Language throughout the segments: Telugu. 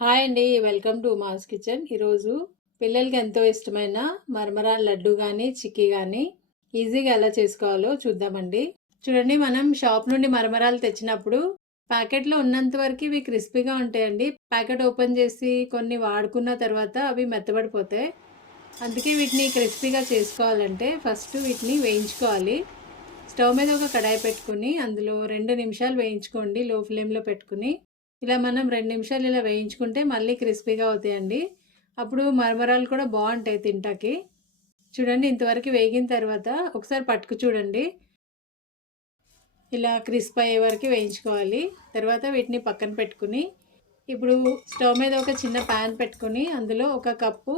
హాయ్ అండి. Welcome to mass kitchen. ఈరోజు పిల్లలకి ఎంతో ఇష్టమైన మరమరాల లడ్డు కానీ చిక్కీ కానీ ఈజీగా ఎలా చేసుకోవాలో చూద్దామండి. చూడండి, మనం షాప్ నుండి మరమరాలు తెచ్చినప్పుడు ప్యాకెట్లో ఉన్నంత వరకు ఇవి క్రిస్పీగా ఉంటాయండి. ప్యాకెట్ ఓపెన్ చేసి కొన్ని వాడుకున్న తర్వాత అవి మెత్తబడిపోతాయి. అందుకే వీటిని క్రిస్పీగా చేసుకోవాలంటే ఫస్ట్ వీటిని వేయించుకోవాలి. స్టవ్ మీద ఒక కడాయి పెట్టుకుని అందులో 2 నిమిషాలు వేయించుకోండి లో ఫ్లేమ్లో పెట్టుకుని. ఇలా మనం 2 నిమిషాలు ఇలా వేయించుకుంటే మళ్ళీ క్రిస్పీగా అవుతాయండి. అప్పుడు మరమరాలు కూడా బాగుంటాయి తింటాకి. చూడండి, ఇంతవరకు వేగిన తర్వాత ఒకసారి పట్టుకు చూడండి. ఇలా క్రిస్ప్ అయ్యే వరకు వేయించుకోవాలి. తర్వాత వీటిని పక్కన పెట్టుకుని ఇప్పుడు స్టవ్ మీద ఒక చిన్న ప్యాన్ పెట్టుకుని అందులో 1 కప్పు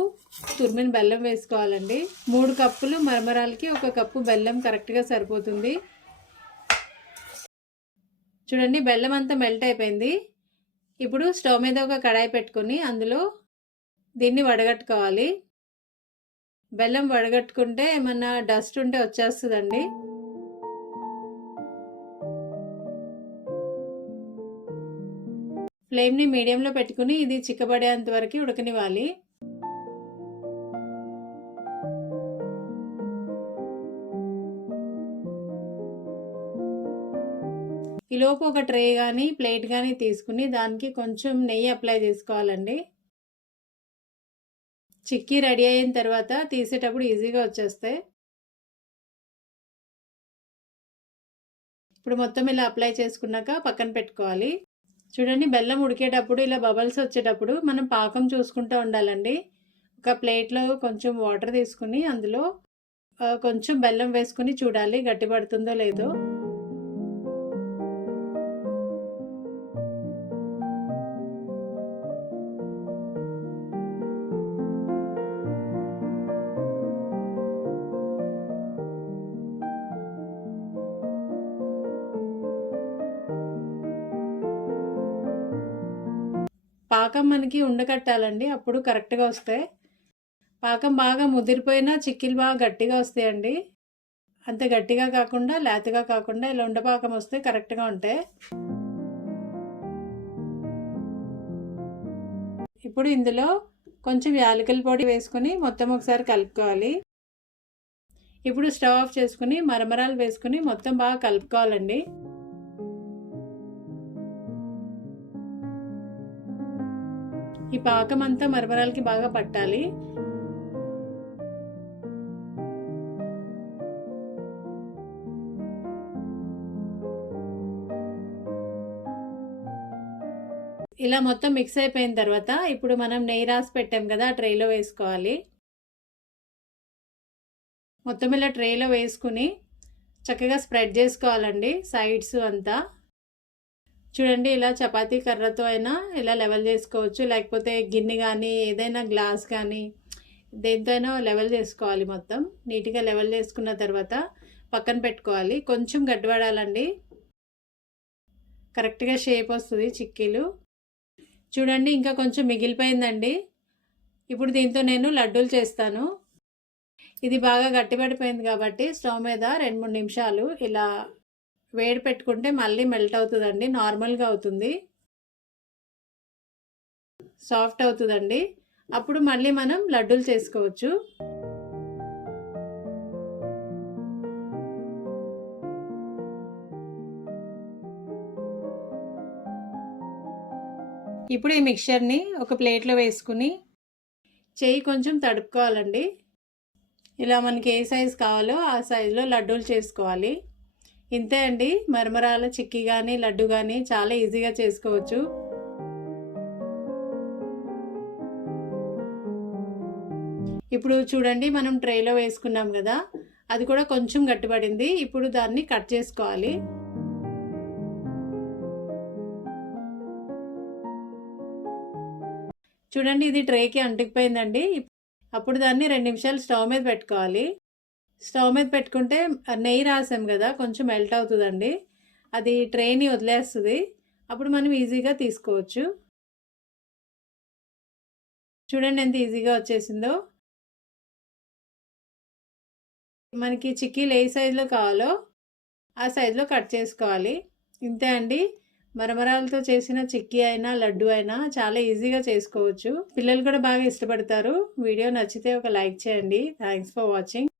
తురిమిన బెల్లం వేసుకోవాలండి. 3 కప్పులు మరమరాలకి 1 కప్పు బెల్లం కరెక్ట్గా సరిపోతుంది. చూడండి, బెల్లం అంతా మెల్ట్ అయిపోయింది. ఇప్పుడు స్టవ్ మీద ఒక కడాయి పెట్టుకొని అందులో దీన్ని వడగట్టుకోవాలి. బెల్లం వడగట్టుకుంటే ఏమన్నా డస్ట్ ఉంటే వచ్చేస్తుందండి. ఫ్లేమ్ని మీడియంలో పెట్టుకుని ఇది చిక్కబడేంత వరకు ఉడకనివ్వాలి. ఈలోపు ఒక ట్రే కానీ ప్లేట్ కానీ తీసుకుని దానికి కొంచెం నెయ్యి అప్లై చేసుకోవాలండి. చిక్కీ రెడీ అయిన తర్వాత తీసేటప్పుడు ఈజీగా వచ్చేస్తాయి. ఇప్పుడు మొత్తం ఇలా అప్లై చేసుకున్నాక పక్కన పెట్టుకోవాలి. చూడండి, బెల్లం ఉడికేటప్పుడు ఇలా బబల్స్ వచ్చేటప్పుడు మనం పాకం చూసుకుంటూ ఉండాలండి. ఒక ప్లేట్లో కొంచెం వాటర్ తీసుకుని అందులో కొంచెం బెల్లం వేసుకుని చూడాలి గట్టి పడుతుందో లేదో. పాకం మనకి ఉండకట్టాలండి, అప్పుడు కరెక్ట్గా వస్తాయి. పాకం బాగా ముదిరిపోయినా చిక్కీలు బాగా గట్టిగా వస్తాయండి. అంత గట్టిగా కాకుండా లేతగా కాకుండా ఇలా ఉండపాకం వస్తే కరెక్ట్గా ఉంటాయి. ఇప్పుడు ఇందులో కొంచెం యాలకుల పొడి వేసుకుని మొత్తం ఒకసారి కలుపుకోవాలి. ఇప్పుడు స్టవ్ ఆఫ్ చేసుకుని మరమరాలు వేసుకుని మొత్తం బాగా కలుపుకోవాలండి. ఈ పాకం అంతా మరమరాలకి బాగా పట్టాలి. ఇలా మొత్తం మిక్స్ అయిపోయిన తర్వాత ఇప్పుడు మనం నెయ్యి రాసి పెట్టాం కదా, ఆ ట్రేలో వేసుకోవాలి. మొత్తం ఇలా ట్రేలో వేసుకుని చక్కగా స్ప్రెడ్ చేసుకోవాలండి సైడ్స్ అంతా. చూడండి, ఇలా చపాతీ కర్రతో అయినా ఇలా లెవెల్ చేసుకోవచ్చు, లేకపోతే గిన్నె కానీ ఏదైనా గ్లాస్ కానీ దేంతో అయినా లెవెల్ చేసుకోవాలి. మొత్తం నీట్గా లెవెల్ చేసుకున్న తర్వాత పక్కన పెట్టుకోవాలి. కొంచెం గడ్డపడాలండి, కరెక్ట్గా షేప్ వస్తుంది చిక్కీలు. చూడండి, ఇంకా కొంచెం మిగిలిపోయిందండి. ఇప్పుడు దీంతో నేను లడ్డూలు చేస్తాను. ఇది బాగా గట్టిపడిపోయింది కాబట్టి స్టవ్ మీద 2-3 నిమిషాలు ఇలా వేడి పెట్టుకుంటే మళ్ళీ మెల్ట్ అవుతుందండి, నార్మల్గా అవుతుంది, సాఫ్ట్ అవుతుందండి. అప్పుడు మళ్ళీ మనం లడ్డూలు చేసుకోవచ్చు. ఇప్పుడు ఈ మిక్చర్ని ఒక ప్లేట్లో వేసుకుని చెయ్యి కొంచెం తడుపుకోవాలండి. ఇలా మనకి ఏ సైజు కావాలో ఆ సైజులో లడ్డూలు చేసుకోవాలి. ఇంతే అండి, మరమరాల చిక్కీ కానీ లడ్డు కానీ చాలా ఈజీగా చేసుకోవచ్చు. ఇప్పుడు చూడండి, మనం ట్రేలో వేసుకున్నాం కదా, అది కూడా కొంచెం గట్టిపడింది. ఇప్పుడు దాన్ని కట్ చేసుకోవాలి. చూడండి, ఇది ట్రేకి అంటుకుపోయిందండి. అప్పుడు దాన్ని 2 నిమిషాలు స్టవ్ మీద పెట్టుకోవాలి. స్టవ్ మీద పెట్టుకుంటే నెయ్యి రాసాం కదా, కొంచెం మెల్ట్ అవుతుందండి, అది ట్రేని వదిలేస్తుంది. అప్పుడు మనం ఈజీగా తీసుకోవచ్చు. చూడండి ఎంత ఈజీగా వచ్చేసిందో. మనకి చిక్కీలు ఏ సైజులో కావాలో ఆ సైజులో కట్ చేసుకోవాలి. ఇంతే అండి, మరమరాలతో చేసిన చిక్కీ అయినా లడ్డు అయినా చాలా ఈజీగా చేసుకోవచ్చు. పిల్లలు కూడా బాగా ఇష్టపడతారు. వీడియో నచ్చితే ఒక లైక్ చేయండి. Thanks for watching.